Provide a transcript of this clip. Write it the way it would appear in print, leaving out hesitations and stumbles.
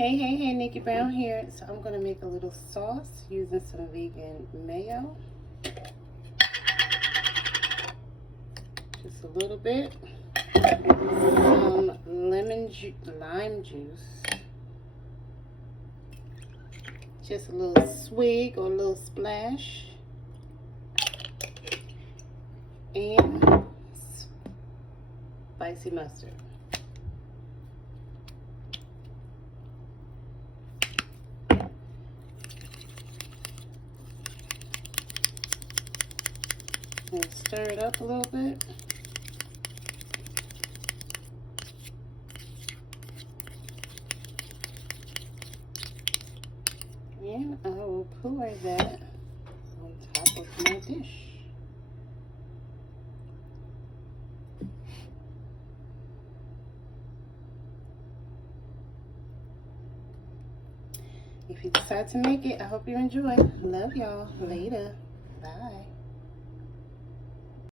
Hey, Nickie Brown here. So I'm going to make a little sauce using some vegan mayo. Just a little bit. Some lime juice. Just a little swig or a little splash. And spicy mustard. And stir it up a little bit. And I will pour that on top of my dish. If you decide to make it, I hope you enjoy. Love y'all. Later. Bye.